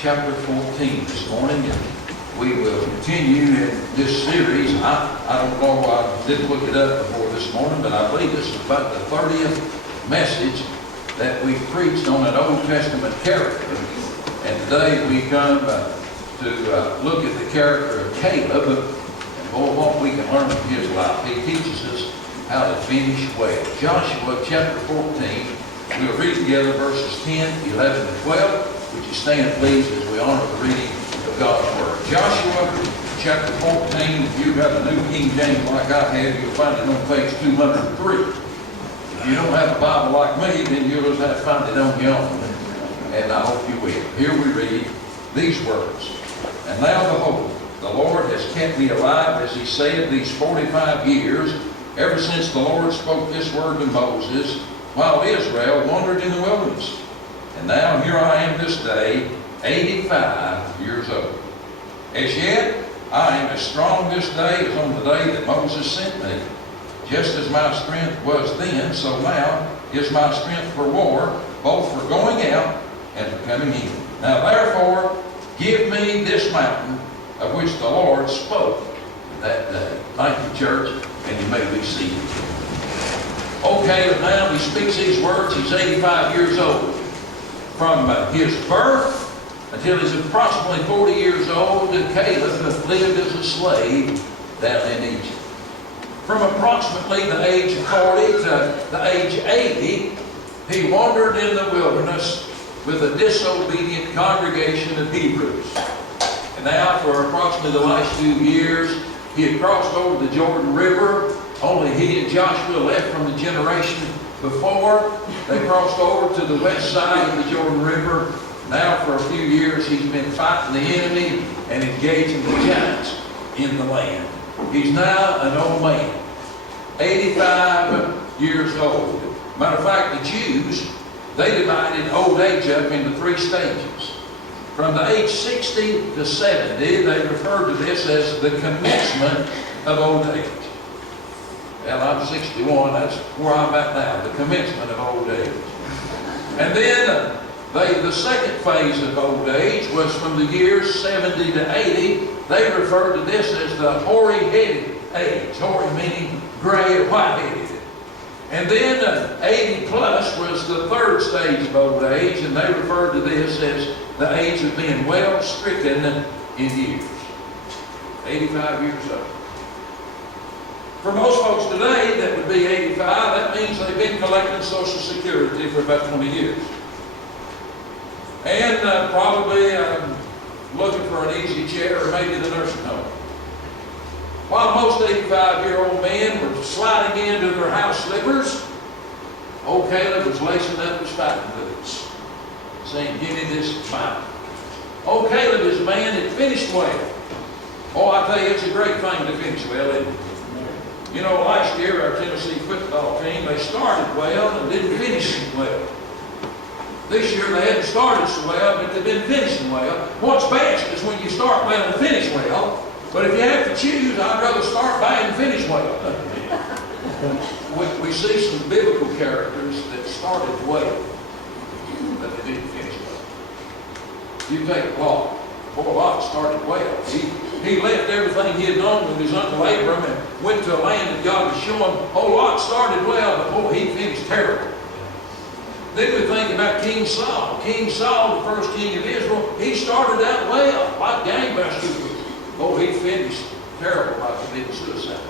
chapter 14 this morning, and we will continue in this series. I don't know, I didn't look it up before this morning, but I believe this is about the 30th message that we preached on an Old Testament character. And today we come to look at the character of Caleb, and boy, what we can learn from his life. He teaches us how to finish well. Joshua chapter 14, we'll read together verses 10, 11, and 12. Would you stand, please, as we honor the reading of God's Word. Joshua chapter 14, if you have a New King James like I have, you'll find it on page 203. If you don't have a Bible like me, then you'll just have to find it on your own. And I hope you will. Here we read these words. And now behold, the Lord has kept me alive, as he said, these 45 years, ever since the Lord spoke this word to Moses, while Israel wandered in the wilderness. And now here I am this day, 85 years old. As yet, I am as strong this day as on the day that Moses sent me. Just as my strength was then, so now is my strength for war, both for going out and for coming in. Now therefore, give me this mountain of which the Lord spoke that day. Thank you, church, and you may be seated. Okay, but now he speaks these words. He's 85 years old. From his birth until he's approximately 40 years old, Caleb lived as a slave down in Egypt. From approximately the age of 40 to the age of 80, he wandered in the wilderness with a disobedient congregation of Hebrews. And now for approximately the last few years, he had crossed over the Jordan River. Only he and Joshua left from the generation before. They crossed over to the west side of the Jordan River. Now for a few years he's been fighting the enemy and engaging the giants in the land. He's now an old man, 85 years old. Matter of fact, the Jews, they divided old age up into 3 stages. From the age 60 to 70, they referred to this as the commencement of old age. Well, I'm 61, that's where I'm at now, the commencement of old age. And then the second phase of old age was from the years 70 to 80. They referred to this as the hoary-headed age, hoary meaning gray or white-headed. And then 80 plus was the third stage of old age, and they referred to this as the age of being well stricken in years. 85 years old. For most folks today, that would be 85. That means they've been collecting Social Security for about 20 years. And probably looking for an easy chair or maybe the nursing home. While most 85-year-old men were sliding into their house slippers, old Caleb was lacing up his fighting boots, saying, give me this mountain. Old Caleb is a man that finished well. Oh, I tell you, it's a great thing to finish well, isn't it? You know, last year our Tennessee football team, they started well and didn't finish well. This year they hadn't started so well, but they've been finishing well. What's best is when you start well and finish well. But if you have to choose, I'd rather start bad and finish well. We see some biblical characters that started well, but they didn't finish well. You take Lot. Boy, Lot started well. He left everything he had known with his uncle Abram and went to a land that God was showing. Oh, Lot started well, but boy, he finished terrible. Then we think about King Saul. King Saul, the first king of Israel, he started out well, like gangbusters. Oh, he finished terrible, like he did suicide.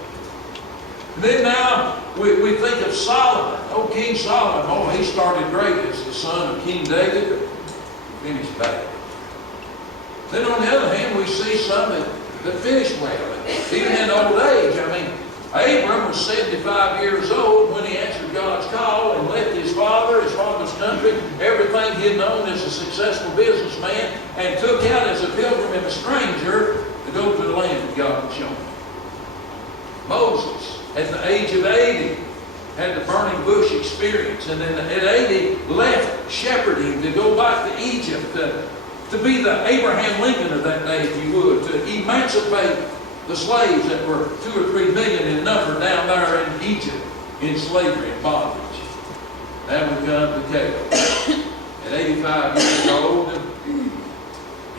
And then now we think of Solomon. Oh, King Solomon. Oh, he started great as the son of King David, but finished bad. Then on the other hand, we see some that finished well, even in old age. I mean, Abram was 75 years old when he answered God's call and left his father's country, everything he had known as a successful businessman, and took out as a pilgrim and a stranger to go to the land that God had shown him. Moses, at the age of 80, had the burning bush experience, and then at 80 left shepherding to go back to Egypt, to be the Abraham Lincoln of that day, if you would, to emancipate the slaves that were 2 or 3 million in number down there in Egypt in slavery and bondage. Now we come to Caleb. At 85 years old,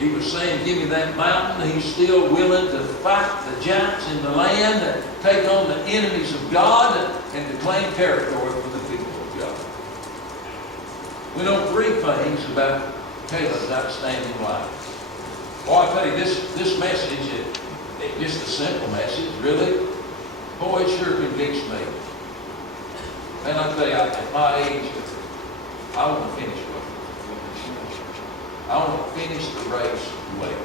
He was saying, give me that mountain. He's still willing to fight the giants in the land, and take on the enemies of God, and to claim territory for the people of God. We know three things about Caleb's outstanding life. Boy, I tell you, this message, it's just a simple message, really. Boy, it sure convicts me. And I tell you, at my age, I want to finish well. I want to finish the race well.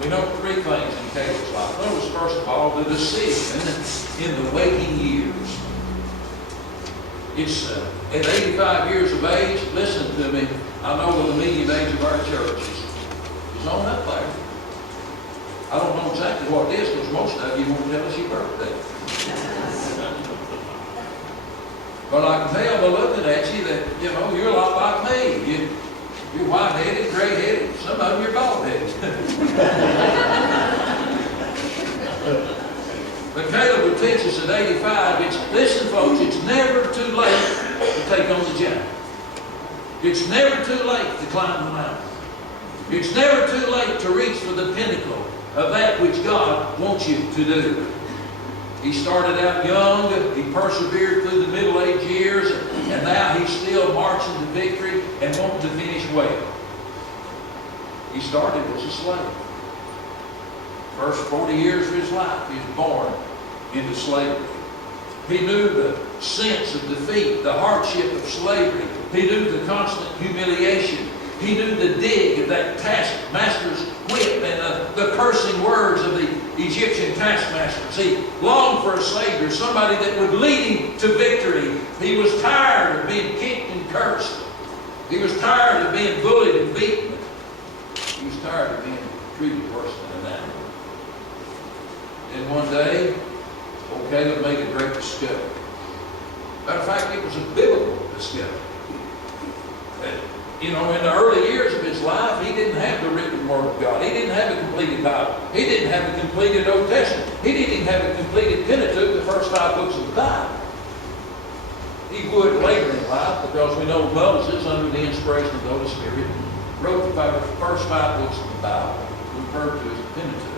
We know three things in Caleb's life. Notice, first of all, the decision in the waking years. It's at 85 years of age, listen to me, I know the median age of our church is on up there. I don't know exactly what it is, because most of you won't tell us your birthday. But I can tell by looking at you that, you're a lot like me. You're white-headed, gray-headed, some of them you're bald-headed. But Caleb would teach us at 85, listen folks, it's never too late to take on the giant. It's never too late to climb the mountain. It's never too late to reach for the pinnacle of that which God wants you to do. He started out young, he persevered through the middle-aged years, and now he's still marching to victory and wanting to finish well. He started as a slave. First 40 years of his life, he was born into slavery. He knew the sense of defeat, the hardship of slavery. He knew the constant humiliation. He knew the dig of that taskmaster's whip and the cursing words of the Egyptian taskmasters. He longed for a Savior, somebody that would lead him to victory. He was tired of being kicked and cursed. He was tired of being bullied and beaten. He was tired of being treated worse than an animal. Then one day, old Caleb made a great discovery. Matter of fact, it was a biblical discovery. In the early years of his life, he didn't have the written Word of God. He didn't have a completed Bible. He didn't have a completed Old Testament. He didn't even have a completed Pentateuch, the first 5 books of the Bible. He would later in life, because we know Moses, under the inspiration of the Holy Spirit, wrote the first 5 books of the Bible, referred to as the Pentateuch.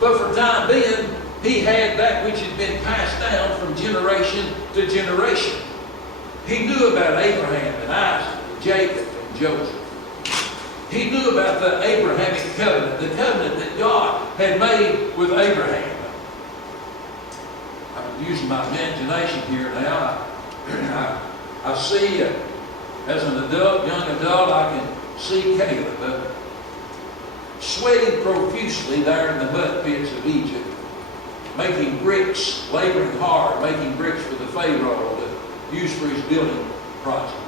But for time being, he had that which had been passed down from generation to generation. He knew about Abraham and Isaac and Jacob and Joseph. He knew about the Abrahamic covenant, the covenant that God had made with Abraham. I'm using my imagination here now. I see, as an adult, young adult, I can see Caleb sweating profusely there in the mud pits of Egypt, making bricks, laboring hard, making bricks for the Pharaoh that used for his building projects.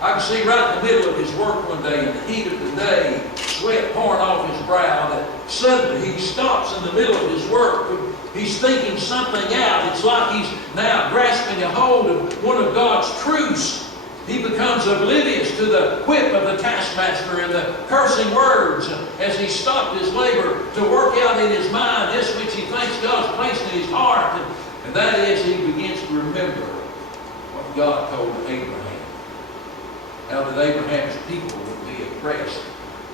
I can see right in the middle of his work one day, in the heat of the day, sweat pouring off his brow, that suddenly he stops in the middle of his work. He's thinking something out. It's like he's now grasping a hold of one of God's truths. He becomes oblivious to the whip of the taskmaster and the cursing words as he stopped his labor to work out in his mind this which he thinks God's placed in his heart. And that is, he begins to remember what God told Abraham. How that Abraham's people would be oppressed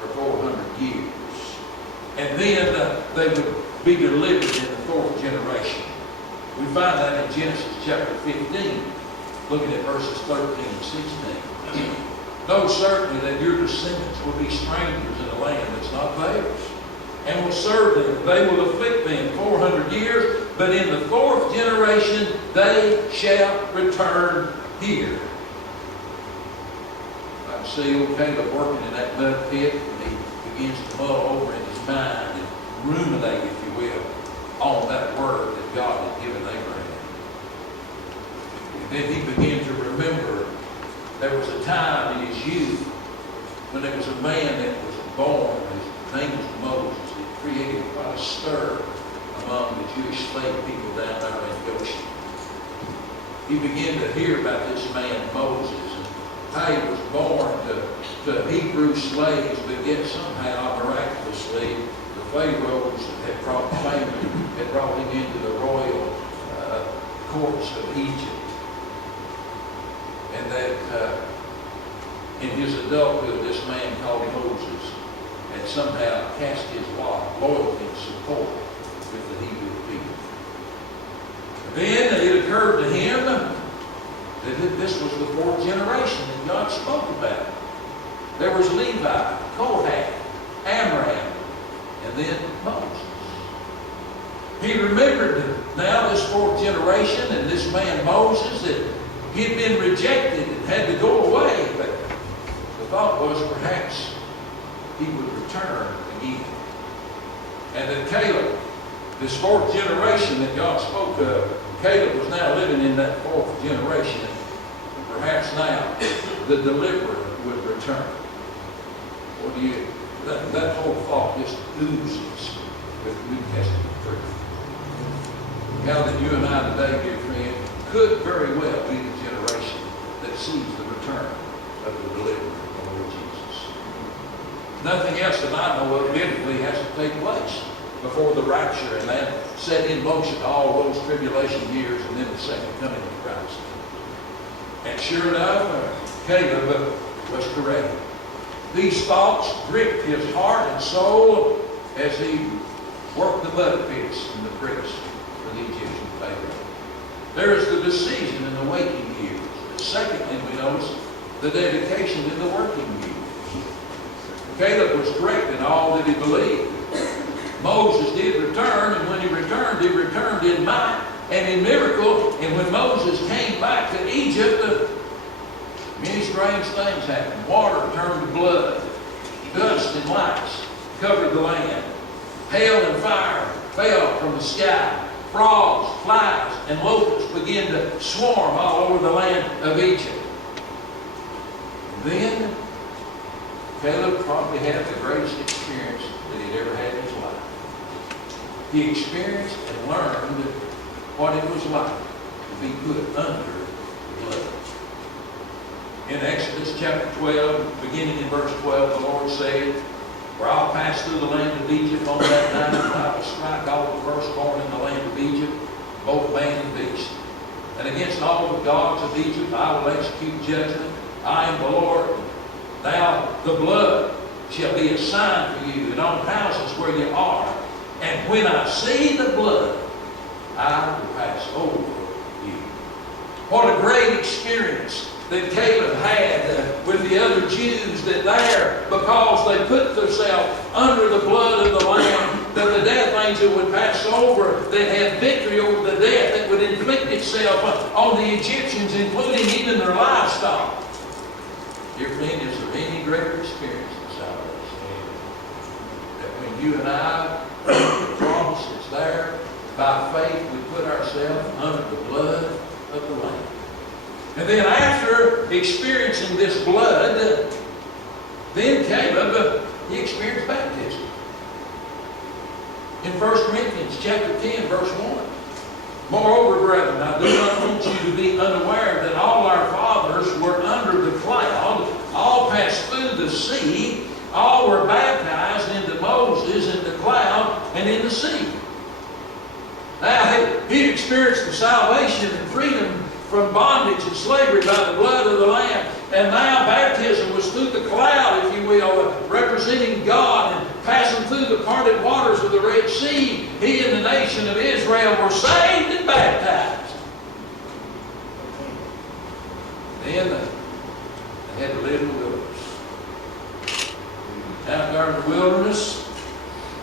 for 400 years. And then they would be delivered in the 4th generation. We find that in Genesis chapter 15. Looking at verses 13 and 16. Know certainly that your descendants will be strangers in a land that's not theirs, and will serve them. They will afflict them 400 years, but in the 4th generation they shall return here. I can see old Caleb working in that mud pit, and he begins to mull over in his mind and ruminate, if you will, on that word that God had given Abraham. Then he began to remember there was a time in his youth when there was a man that was born. His name was Moses. He created quite a stir among the Jewish slave people down there in Goshen. He began to hear about this man Moses and how he was born to Hebrew slaves, but yet somehow, miraculously, the Pharaohs had brought him into the royal courts of Egypt. And that in his adulthood, this man called Moses somehow cast his loyalty and support with the Hebrew people. Then it occurred to him that this was the fourth generation that God spoke about. There was Levi, Kohath, Amram, and then Moses. He remembered now this fourth generation and this man Moses, that he had been rejected and had to go away, but the thought was perhaps he would return again. And that Caleb, this fourth generation that God spoke of, Caleb was now living in that fourth generation. And perhaps now the deliverer would return. Or do you, that whole thought just oozes with New Testament truth. How that you and I today, dear friend, could very well be the generation that sees the return of the deliverer, the Lord Jesus. Nothing else that I know of biblically has to take place before the rapture and that set in motion all those tribulation years and then the second coming of Christ. And sure enough, Caleb was correct. These thoughts gripped his heart and soul as he worked the mud pits and the bricks for the Egyptian Pharaoh. There is the decision in the waking years. Secondly, we notice the dedication in the working years. Caleb was correct in all that he believed. Moses did return, and when he returned in might and in miracle. And when Moses came back to Egypt, many strange things happened. Water turned to blood. Dust and lice covered the land. Hail and fire fell from the sky. Frogs, flies, and locusts began to swarm all over the land of Egypt. Then Caleb probably had the greatest experience that he'd ever had in his life. He experienced and learned what it was like to be put under the blood. In Exodus chapter 12, beginning in verse 12, the Lord said, "For I'll pass through the land of Egypt on that night, and I will strike all the firstborn in the land of Egypt, both man and beast. And against all the gods of Egypt I will execute judgment. I am the Lord. Now the blood shall be a sign for you and on houses where you are. And when I see the blood, I will pass over you." What a great experience that Caleb had with the other Jews, that there, because they put themselves under the blood of the Lamb, that the death angel would pass over, that had victory over the death that would inflict itself on the Egyptians, including even their livestock. Dear friend, is there any greater experience than salvation? That when you and I, the promise is there, by faith we put ourselves under the blood of the Lamb. And then after experiencing this blood, then Caleb, he experienced baptism. In 1 Corinthians chapter 10, verse 1. "Moreover, brethren, I do not want you to be unaware that all our fathers were under the cloud, all passed through the sea, all were baptized into Moses in the cloud and in the sea." Now, he experienced the salvation and freedom from bondage and slavery by the blood of the Lamb. And now baptism was through the cloud, if you will, representing God and passing through the parted waters of the Red Sea. He and the nation of Israel were saved and baptized. Then they had to live in the wilderness. Out there in the wilderness,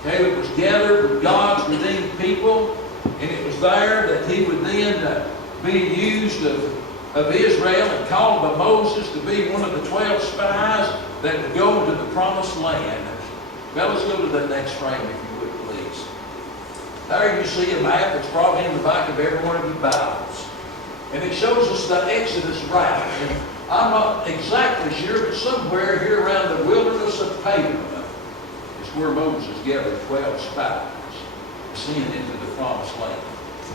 Caleb was gathered with God's redeemed people, and it was there that he would then be used of Israel and called by Moses to be one of the 12 spies that would go into the promised land. Well, let's go to the next frame, if you would, please. There you see a map that's probably in the back of every one of your Bibles. And it shows us the Exodus route. And I'm not exactly sure, but somewhere here around the wilderness of Paran is where Moses gathered 12 spies to send into the promised land.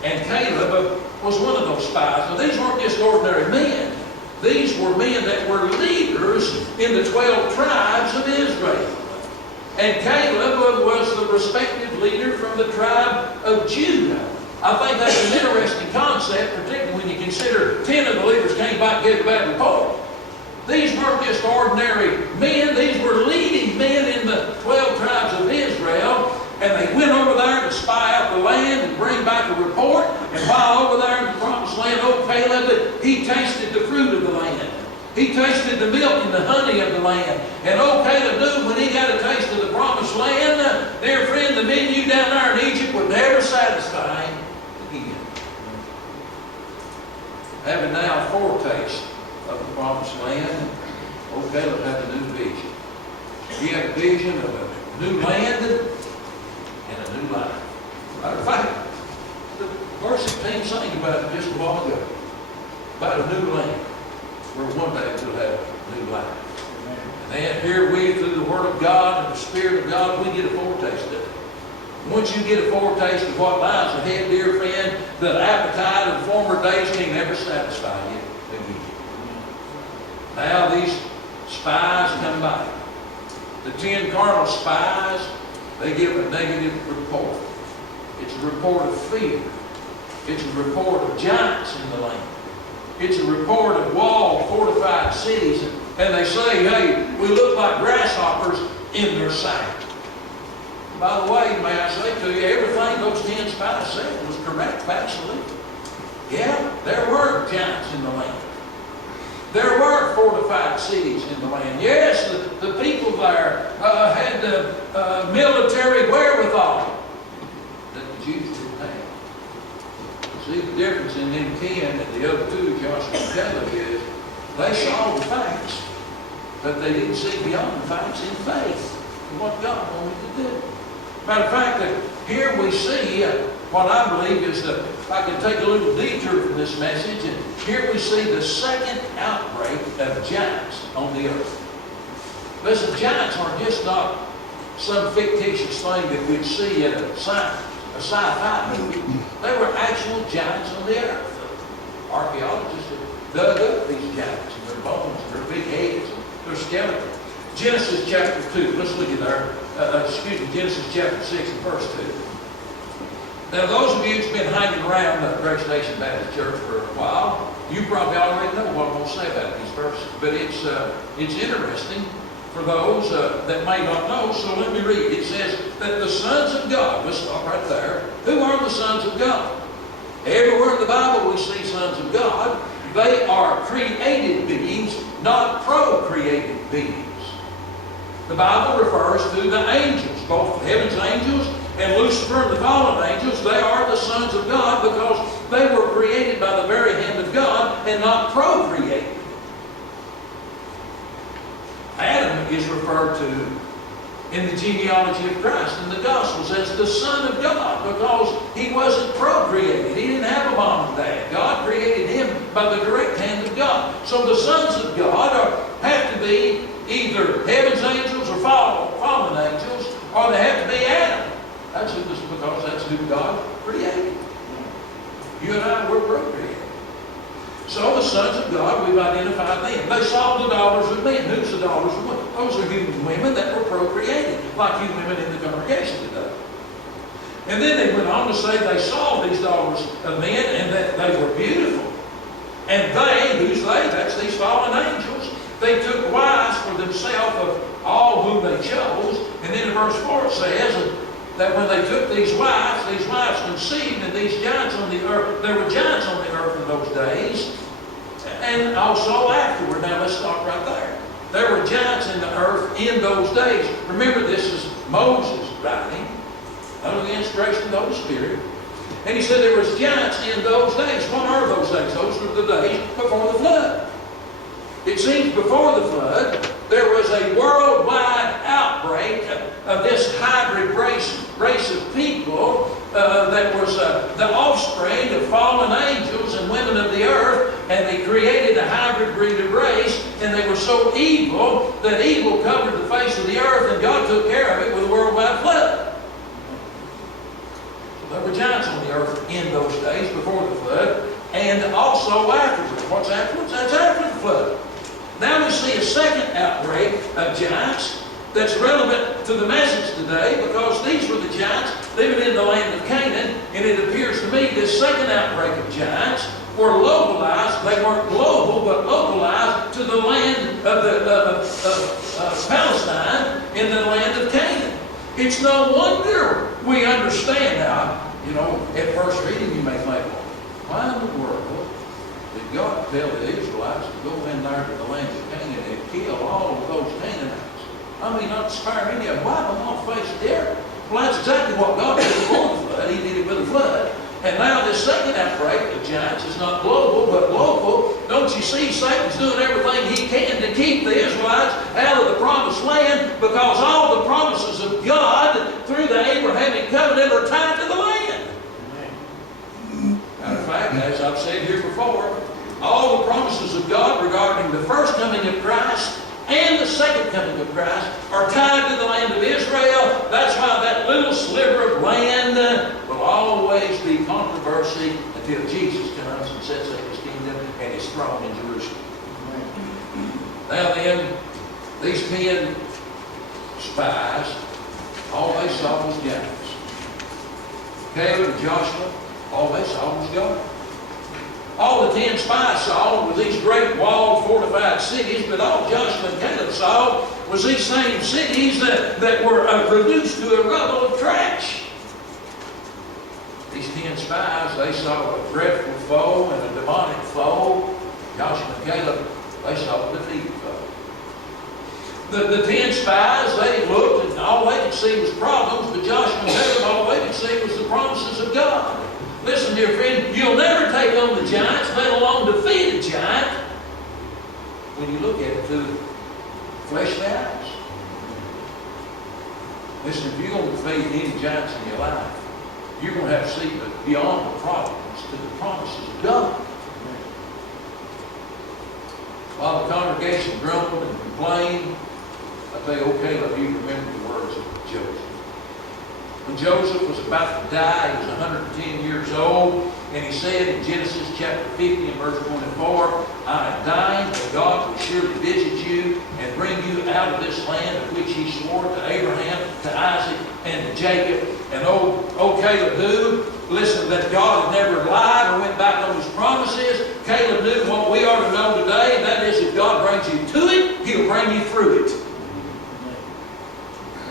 And Caleb was one of those spies. Now, these weren't just ordinary men. These were men that were leaders in the 12 tribes of Israel. And Caleb was the respective leader from the tribe of Judah. I think that's an interesting concept, particularly when you consider 10 of the leaders came back and gave a bad report. These weren't just ordinary men. These were leading men in the 12 tribes the honey of the land. And old Caleb knew when he got a taste of the promised land, dear friend, the menu down there in Egypt would never satisfy him again. Having now a foretaste of the promised land, old Caleb had a new vision. He had a vision of a new land and a new life. Matter of fact, the verse 16 sang about it just a while ago, about a new land, where one day we'll have a new life. And then here we, through the Word of God and the Spirit of God, we get a foretaste of it. Once you get a foretaste of what lies ahead, dear friend, the appetite of former days can never satisfy you again. Now these spies come by. The 10 carnal spies, they give a negative report. It's a report of fear. It's a report of giants in the land. It's a report of walled, fortified cities. And they say, hey, we look like grasshoppers in their sight. By the way, may I say to you, everything those 10 spies said was correct, absolutely. Yeah, there were giants in the land. There were fortified cities in the land. Yes, the people there had the military wherewithal that the Jews didn't have. See, the difference in them 10 and the other 2, Joshua and Caleb, is they saw the facts, but they didn't see beyond the facts in faith in what God wanted to do. Matter of fact, here we see what I believe is if I can take a little detour from this message, and here we see the second outbreak of giants on the earth. Listen, giants are just not some fictitious thing that we'd see in a sci-fi movie. They were actual giants on the earth. Archaeologists have dug up these giants and their bones and their big heads and their skeletons. Genesis chapter 2, let's look at there. Genesis chapter 6 and verse 2. Now, those of you who've been hanging around the Grace Nation Baptist Church for a while, you probably already know what I'm going to say about these verses. But it's interesting for those that may not know, so let me read. It says that the sons of God, let's stop right there. Who are the sons of God? Everywhere in the Bible we see sons of God. They are created beings, not procreated beings. The Bible refers to the angels, both heaven's angels and Lucifer and the fallen angels. They are the sons of God because they were created by the very hand of God and not procreated. Adam is referred to in the genealogy of Christ in the Gospels as the Son of God because he wasn't procreated. He didn't have a mom and dad. God created him by the direct hand of God. So the sons of God have to be either heaven's angels or fallen angels, or they have to be Adam. That's because that's who God created. You and I were procreated. So the sons of God, we've identified them. They saw the daughters of men. Who's the daughters of women? Those are human women that were procreated, like you women in the congregation today. And then they went on to say they saw these daughters of men and that they were beautiful. And they, who's they? That's these fallen angels. They took wives for themselves of all whom they chose. And then in verse 4 it says that when they took these wives conceived, and these giants on the earth, there were giants on the earth in those days, and also afterward. Now let's stop right there. There were giants in the earth in those days. Remember, this is Moses writing under the inspiration of the Holy Spirit. And he said there was giants in those days. What are those days? Those were the days before the flood. It seems before the flood, there was a worldwide outbreak of this hybrid race of people that was the offspring of fallen angels and women of the earth, and they created a hybrid breed of race, and they were so evil that evil covered the face of the earth, and God took care of it with a worldwide flood. So there were giants on the earth in those days before the flood, and also afterwards. What's afterwards? That's after the flood. Now we see a second outbreak of giants that's relevant to the message today, because these were the giants living in the land of Canaan, and it appears to me this second outbreak of giants were localized. They weren't global, but localized to the land of Palestine in the land of Canaan. It's no wonder we understand now, at first reading you may think, why in the world did God tell the Israelites to go in there to the land of Canaan and kill all of those Canaanites. I mean, not spare any of them, wipe them off the face of the earth. Well, that's exactly what God did before the flood. He did it with a flood. And now this second outbreak of giants is not global, but local. Don't you see Satan's doing everything he can to keep the Israelites out of the promised land, because all the promises of God through the Abrahamic covenant are tied to the land. Matter of fact, as I've said here before, all the promises of God regarding the first coming of Christ and the second coming of Christ are tied to the land of Israel. That's why that little sliver of land will always be controversy until Jesus comes and sets up his kingdom and his throne in Jerusalem. Now then, these 10 spies, all they saw was giants. Caleb and Joshua, all they saw was God. All the 10 spies saw was these great walled, fortified cities, but all Joshua and Caleb saw was these same cities that were reduced to a rubble of trash. These 10 spies, they saw a dreadful foe and a demonic foe. Joshua and Caleb, they saw a defeated foe. The 10 spies, they looked and all they could see was problems, but Joshua and Caleb, all they could see was the promises of God. Listen, dear friend, you'll never take on the giants, let alone defeat a giant, when you look at it through fleshly eyes. Listen, if you're going to defeat any giants in your life, you're going to have to see beyond the problems to the promises of God. While the congregation grumbled and complained, I tell you, oh Caleb, you remember the words of Joseph. When Joseph was about to die, he was 110 years old, and he said in Genesis chapter 50 and verse 24, I am dying, but God will surely visit you and bring you out of this land of which he swore to Abraham, to Isaac, and to Jacob. And oh Caleb knew, listen, that God had never lied or went back on his promises. Caleb knew what we are to know today, and that is if God brings you to it, he'll bring you through it.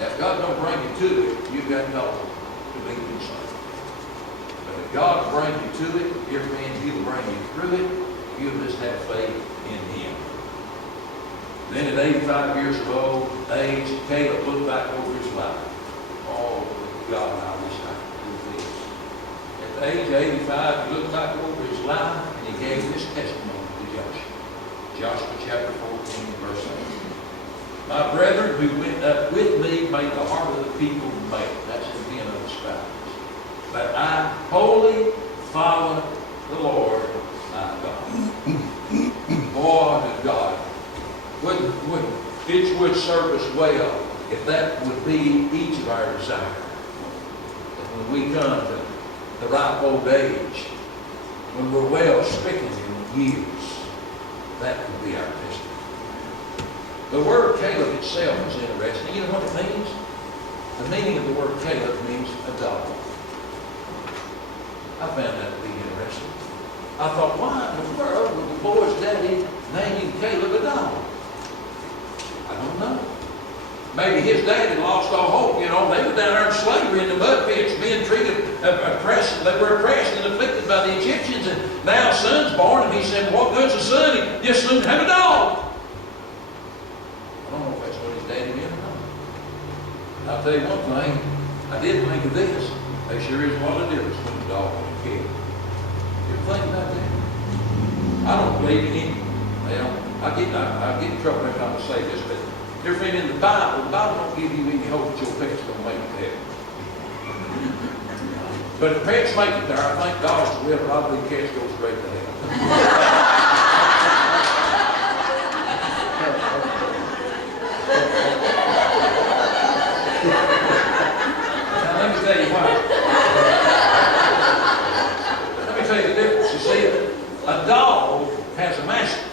If God don't bring you to it, you've got no to be concerned. But if God will bring you to it, dear friend, he'll bring you through it. You just have faith in him. Then at 85 years of old age, Caleb looked back over his life. Oh, God, I wish I could do this. At the age of 85, he looked back over his life and he gave this testimony to Joshua. Joshua chapter 14, verse 8. My brethren who went up with me made the heart of the people melt. That's the 10 of the spies. But I wholly follow the Lord my God. Boy, to God. It would serve us well if that would be each of our desires. That when we come to the ripe old age, when we're well stricken in years, that would be our testimony. The word Caleb itself is interesting. You know what it means? The meaning of the word Caleb means a dog. I found that to be interesting. I thought, why in the world would the boy's daddy name him Caleb a dog? I don't know. Maybe his daddy lost all hope. You know, they were down there in slavery in the mud pits, being treated, oppressed. They were oppressed and afflicted by the Egyptians. And now a son's born, and he said, what good's a son? He just soon have a dog. I don't know if that's what his daddy did or not. I'll tell you one thing. I did think of this. There sure is a lot of difference between a dog and a kid. You ever think about that? I don't believe in him. Well, I get in trouble every time I say this, but dear friend, in the Bible don't give you any hope that your pet's going to make it there. But if pets make it there, I think God's will, I believe cats go straight to hell. Let me tell you why. Let me tell you the difference. You see, a dog has a master,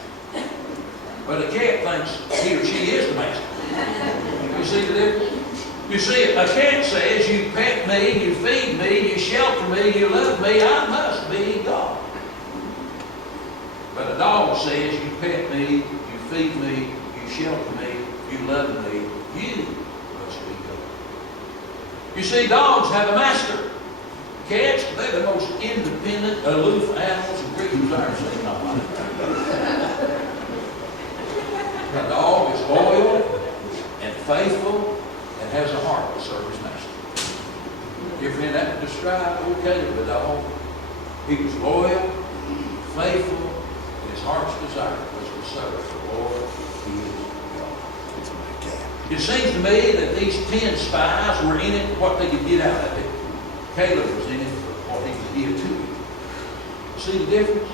but a cat thinks he or she is the master. You see the difference? You see, a cat says, you pet me, you feed me, you shelter me, you love me, I must be God. But a dog says, you pet me, you feed me, you shelter me, you love me, you must be God. You see, dogs have a master. Cats, they're the most independent, aloof animals and creatures I've ever seen in my life. A dog is loyal and faithful and has a heart to serve his master. Your friend, that would describe old Caleb, the dog. He was loyal, faithful, and his heart's desire was to serve the Lord his God. It seems to me that these 10 spies were in it for what they could get out of it. Caleb was in it for what he could give to it. See the difference?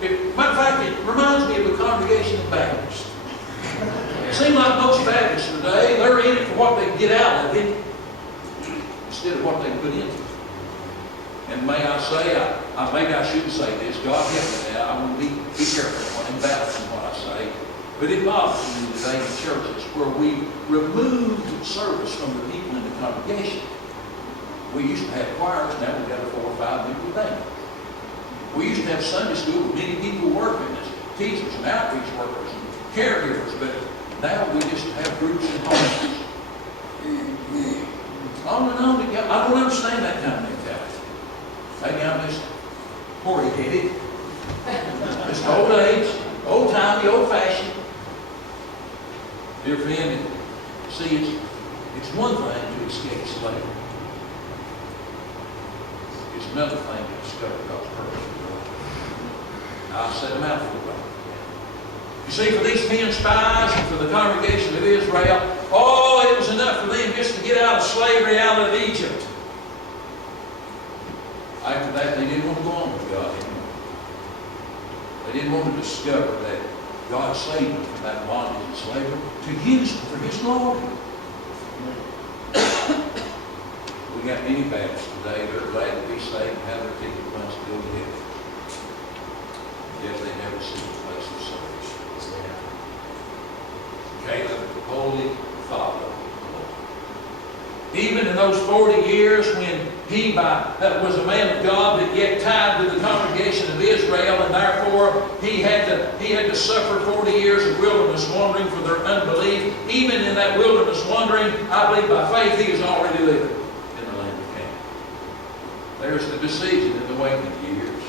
Matter of fact, it reminds me of the congregation of Baptists. It seems like most Baptists today, they're in it for what they can get out of it instead of what they put into it. And may I say, maybe I shouldn't say this, God help me now, I want to be careful when I'm balancing what I say. But it bothers me today in churches where we removed service from the people in the congregation. We used to have choirs, now we've got 4 or 5 people a day. We used to have Sunday school with many people working as teachers and outreach workers and caregivers, but now we just have groups in homes. On and on. I don't understand that kind of mentality. Maybe I'm just hoary-headed, just old age, old-timey, old-fashioned. Dear friend, see, it's one thing to escape slavery. It's another thing to discover God's purpose. I'll set them out for the way. You see, for these 10 spies and for the congregation of Israel, it was enough for them just to get out of slavery, out of Egypt. After that, they didn't want to go on with God anymore. They didn't want to discover that God saved them from that bondage and slavery to use them for His glory. We got many Baptists today that are glad to be saved and have their ticket funds to go to heaven. Yet they never see the place of service. Caleb, the holy father. Even in those 40 years when he was a man of God, but yet tied to the congregation of Israel, and therefore he had to suffer 40 years of wilderness wandering for their unbelief. Even in that wilderness wandering, I believe by faith he was already living in the land of Canaan. There's the decision in the waiting years.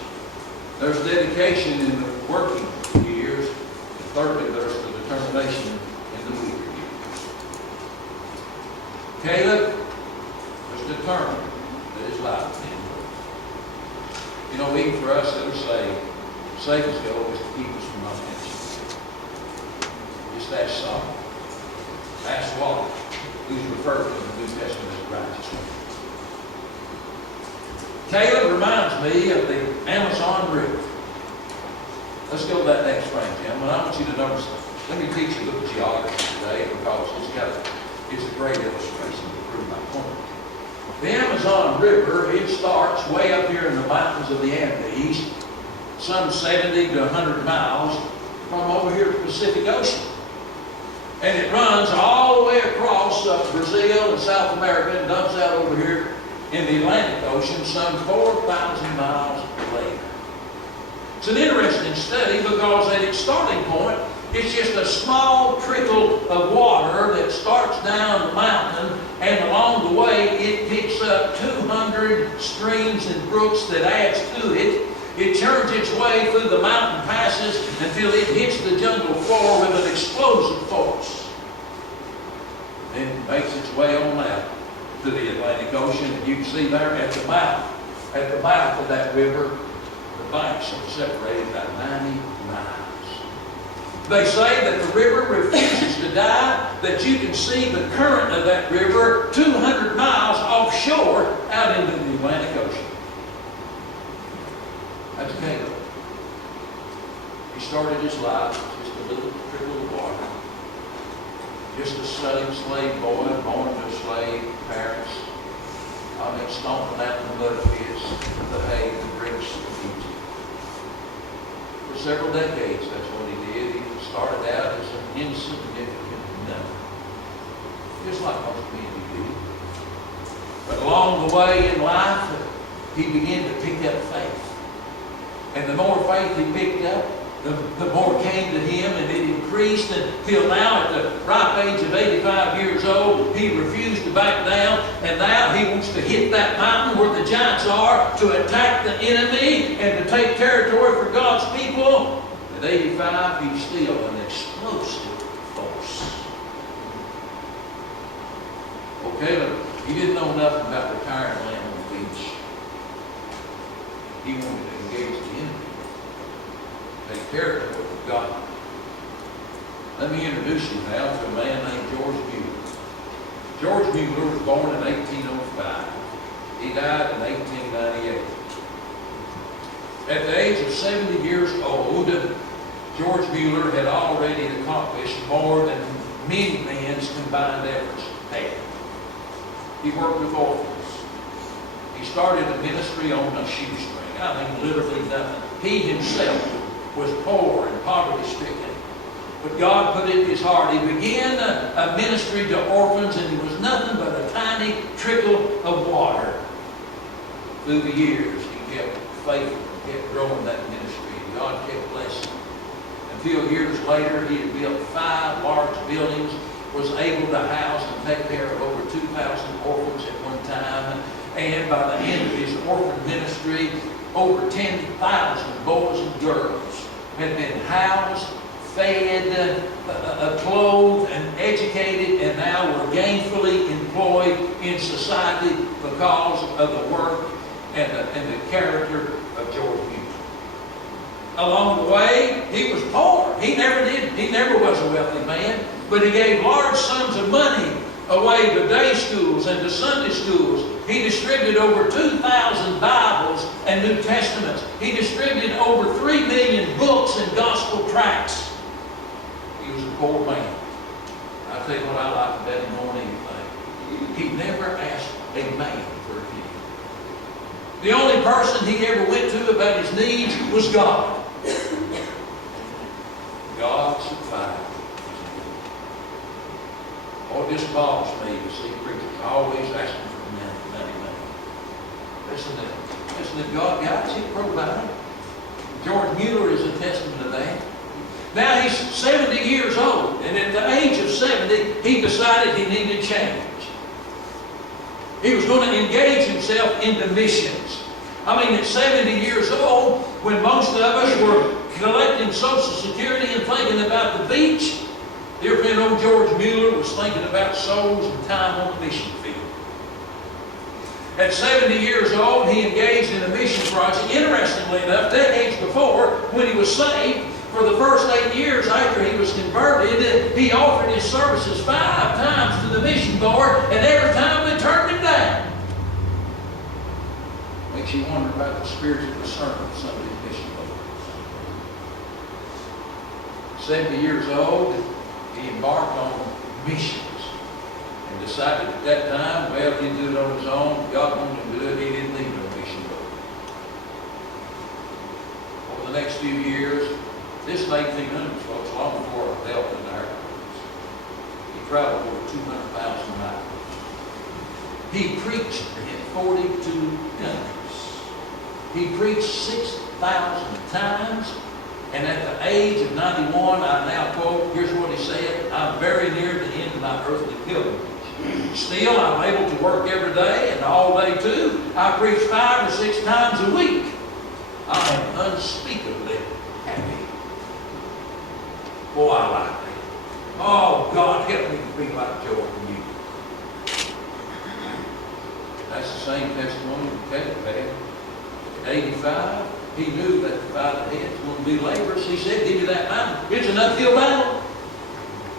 There's dedication in the working years. And thirdly, there's the determination in the weaker years. Caleb was determined that his life would end well. You know, even for us that are saved, Satan's goal is to keep us from offense. Just ask Solomon. Ask Wally, who's referred to in the New Testament as righteous one. Caleb reminds me of the Amazon River. Let's go to that next frame, gentlemen. I want you to notice, let me teach you a little geography today because it's a great illustration to prove my point. The Amazon River, it starts way up here in the mountains of the Andes, some 70 to 100 miles from over here to the Pacific Ocean. And it runs all the way across Brazil and South America and dumps out over here in the Atlantic Ocean some 4,000 miles later. It's an interesting study because at its starting point, it's just a small trickle of water that starts down the mountain, and along the way it picks up 200 streams and brooks that adds to it. It churns its way through the mountain passes until it hits the jungle floor with an explosive force. Then it makes its way on out to the Atlantic Ocean, and you can see there at the mouth of that river, the banks are separated by 90 miles. They say that the river refuses to die, that you can see the current of that river 200 miles offshore out into the Atlantic Ocean. That's Caleb. He started his life with just a little trickle of water. Just a slave boy, born to slave parents. Stomping out in the mud pits, the hay, the bricks of Egypt. For several decades, that's what he did. He started out as an insignificant number, just like most men do. But along the way in life, he began to pick up faith. And the more faith he picked up, the more came to him, and it increased until now at the ripe age of 85 years old, he refused to back down, and now he wants to hit that mountain where the giants are to attack the enemy and to take territory for God's people. At 85, he's still an explosive force. Okay, look, he didn't know nothing about retiring land on the beach. He wanted to engage the enemy, take territory for God. Let me introduce you now to a man named George Mueller. George Mueller was born in 1805. He died in 1898. At the age of 70 years old, George Mueller had already accomplished more than many men's combined efforts had. He worked with orphans. He started a ministry on a shoestring. I mean, literally nothing. He himself was poor and poverty-stricken. But God put it in his heart. He began a ministry to orphans, and it was nothing but a tiny trickle of water. Through the years, he kept faithful, kept growing that ministry, and God kept blessing. Until years later, he had built 5 large buildings, was able to house and take care of over 2,000 orphans at one time. And by the end of his orphan ministry, over 10,000 boys and girls had been housed, fed, clothed, and educated, and now were gainfully employed in society because of the work and the character of George Mueller. Along the way, he was poor. He never was a wealthy man, but he gave large sums of money away to day schools and to Sunday schools. He distributed over 2,000 Bibles and New Testaments. He distributed over 3 million books and gospel tracts. He was a poor man. I tell you what I like about him more than anything. He never asked a man for a penny. The only person he ever went to about his needs was God. God supplied. Oh, this bothers me to see preachers always asking for money. Listen to God, guys, he provided. George Mueller is a testament to that. Now he's 70 years old, and at the age of 70, he decided he needed change. He was going to engage himself into missions. I mean, at 70 years old, when most of us were collecting Social Security and thinking about the beach, dear friend, old George Mueller was thinking about souls and time on the mission field. At 70 years old, he engaged in a mission project. Interestingly enough, decades before, when he was saved, for the first 8 years after he was converted, he offered his services 5 times to the mission board, and every time they turned him down. Makes you wonder about the spiritual discernment of some of these mission boards. 70 years old, he embarked on missions and decided at that time, well, he'd do it on his own. God wanted him to do it. He didn't need no mission board. Over the next few years, this in 1800s, folks, long before Delta and Airlines, he traveled over 200,000 miles. He preached in 42 countries. He preached 6,000 times, and at the age of 91, I now quote, here's what he said: I'm very near the end of my earthly pilgrimage. Still, I'm able to work every day and all day too. I preach 5 or 6 times a week. I am unspeakably happy. Boy, I like that. Oh, God, help me to be like George Mueller. That's the same testimony that Caleb had. At 85, he knew that the fight ahead was going to be laborious. He said, give me that mountain. It's an uphill battle.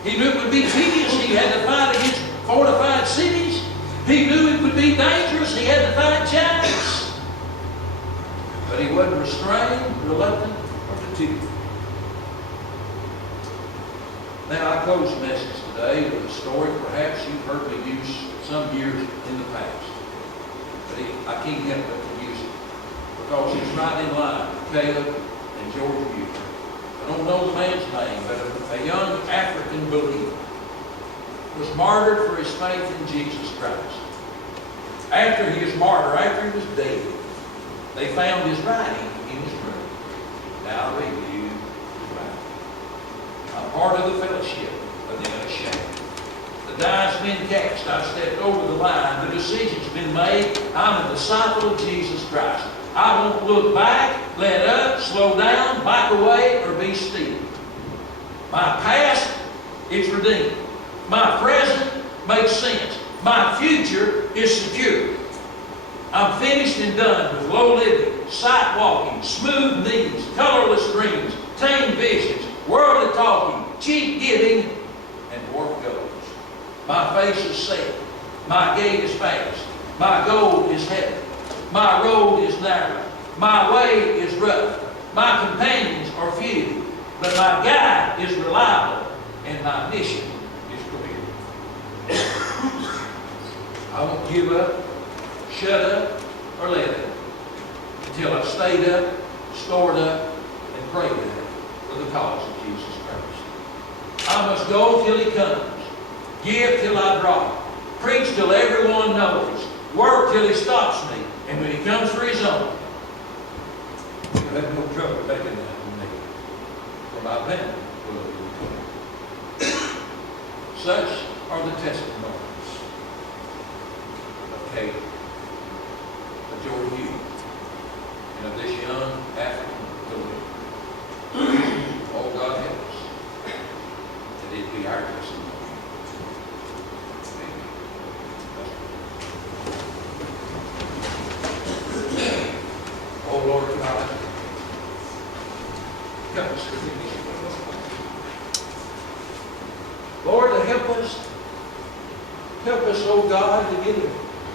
He knew it would be tedious. He had to fight against fortified cities. He knew it would be dangerous. He had to fight giants. But he wasn't restrained, reluctant, or fatigued. Now, I close the message today with a story perhaps you've heard me use some years in the past. But I can't help but to use it because it's right in line with Caleb and George Mueller. I don't know the man's name, but a young African believer was martyred for his faith in Jesus Christ. After he was martyred, after he was dead, they found his writing in his room. Now I'll read to you his writing. I'm part of the fellowship of the unashamed, the die's been cast. I've stepped over the line. The decision's been made. I'm a disciple of Jesus Christ. I won't look back, let up, slow down, back away, or be still. My past, it's redeemed. My present makes sense. My future is secure. I'm finished and done with low living, sight walking, smooth knees, colorless dreams, tame visions, worldly talking, cheap giving, and dwarf goals. My face is set. My gait is fast. My goal is heaven. My road is narrow. My way is rough. My companions are few. But my guide is reliable. And my mission is clear. I won't give up, shut up, or let up until I've stayed up, stored up, and prayed up for the cause of Jesus Christ. I must go till He comes. Give till I drop. Preach till everyone knows. Work till He stops me. And when He comes for His own, He'll have no trouble taking that from me. For my payment will be returned. Such are the testimonies of Kate, of George Hughes, and of this young African believer. Oh, God help us, that it be our testimony. Oh, Lord God, help us to finish. Lord, help us, oh God, to get a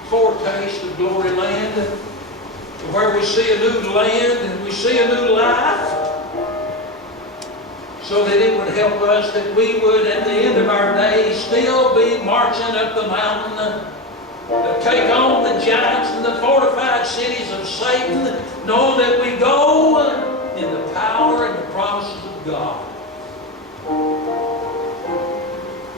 foretaste of glory land, to where we see a new land and we see a new life, so that it would help us, that we would, at the end of our days, still be marching up the mountain to take on the giants and the fortified cities of Satan, knowing that we go in the power and the promises of God.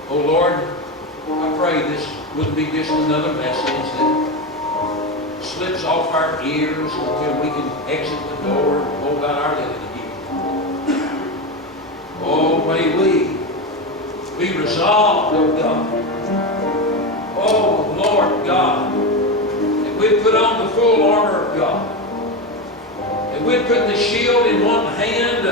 Oh Lord, I pray this wouldn't be just another message that slips off our ears until we can exit the door and go about our living again. Oh, may we be resolved, oh God. Oh, Lord God, that we'd put on the full armor of God. That we'd put the shield in one hand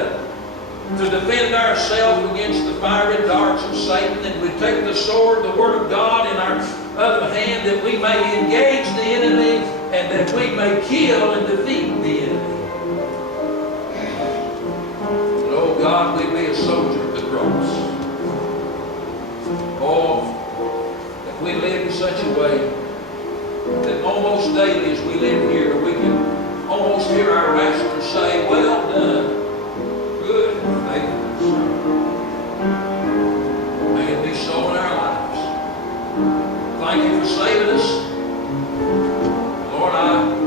to defend ourselves against the fiery darts of Satan, and we'd take the sword, the Word of God, in our other hand, that we may engage the enemy and that we may kill and defeat the enemy. And oh God, we be a soldier of the cross. Oh, that we live in such a way that almost daily as we live here, we can almost hear our Master say, "Well done, good and faithful servant." May it be so in our lives. Thank you for saving us. Lord, I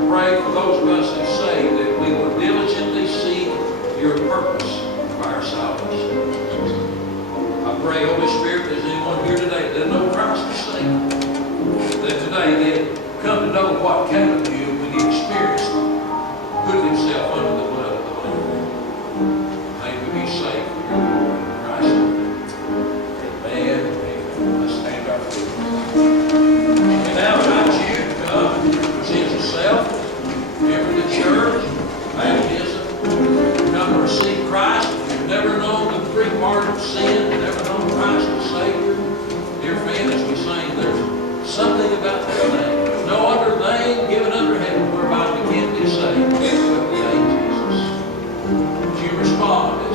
pray for those of us who say that we will diligently seek your purpose for our salvation. I pray, Holy Spirit, if there's anyone here today that doesn't know Christ as Savior, that today they come to know what came of you when he experienced putting himself under the blood of the Lamb. May we be saved for your glory in Christ. Amen. Amen. Let's stand our feet. And now I invite you to come, present yourself, member of the church, baptism, come to receive Christ. If you've never known the free pardon of sin, never known Christ as Savior, dear friend, as we sing, there's something about that name. There's no other name given under heaven whereby we can be saved. It's the name of Jesus. Would you respond?